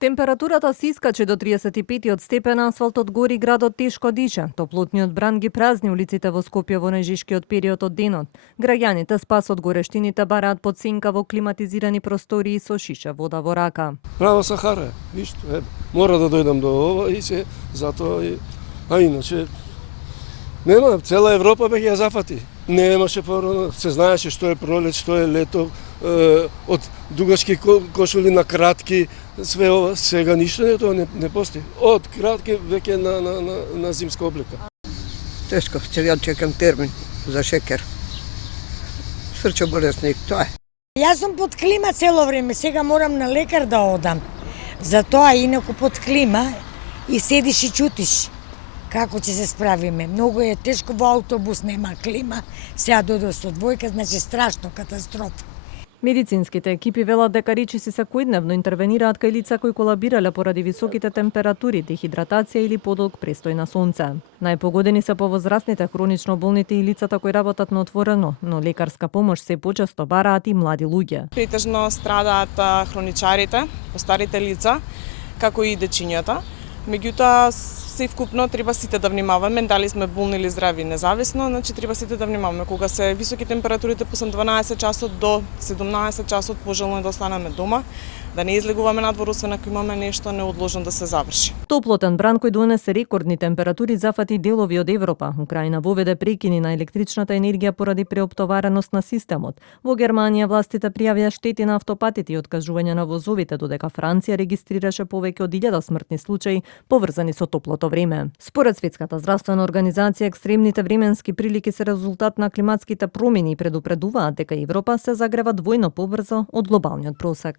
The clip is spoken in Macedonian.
Температурата се искачи до 35 степена, асфалтот гори, градот тешко диша. Топлотниот бран ги празни улиците во Скопје во најжешкиот период од денот. Граѓаните спас од горештините бараат под сенка во климатизирани простории со шиша вода во рака. Права Сахара, виж, мора да дојдам до ова и се затоа а иначе нема, цела Европа бе ја зафати. Немаше порано, се знаеше што е пролет, што е лето, од дугачки кошули на кратки, све ова, сега ништо тоа не постои. Од кратки веќе на зимска облека. Тешко, сега чекам термин за шекер. Срчо болесник, тоа е. Јас сум под клима цело време, сега морам на лекар да одам. Затоа инаку под клима и седиш и чутиш како ќе се справиме. Многу е тешко, во автобус нема клима, сега додо со двојка, значи страшно катастрофа. Медицинските екипи велат дека речиси секојдневно интервенираат кај лица кои колабирале поради високите температури, дехидратација или подолг престој на сонце. Најпогодени се повозрастните, хронично болните и лицата кои работат на отворено, но лекарска помош се почесто бараат и млади луѓе. Претежно страдаат хроничарите, постарите лица, како и дечињата. Меѓутоа, се вкупно треба сите да внимаваме, дали сме болни или здрави независно, значи треба сите да внимаваме. Кога се високи температурите по 12 часот до 17 часот, пожелно е да останеме дома, да не излегуваме надвор, освен ако имаме нешто неодложно да се заврши. Топлотен бран кој донесе рекордни температури зафати делови од Европа. Украина воведе прекини на електричната енергија поради преоптовареност на системот. Во Германија властите пријавија штети на автопатите и откажување на возовите, додека Франција регистрираше повеќе од 1000 смртни случаи поврзани со топлото време. Според Светската здравствена организација, екстремните временски прилики се резултат на климатските промени и предупредуваат дека Европа се загрева двојно побрзо од глобалниот просек.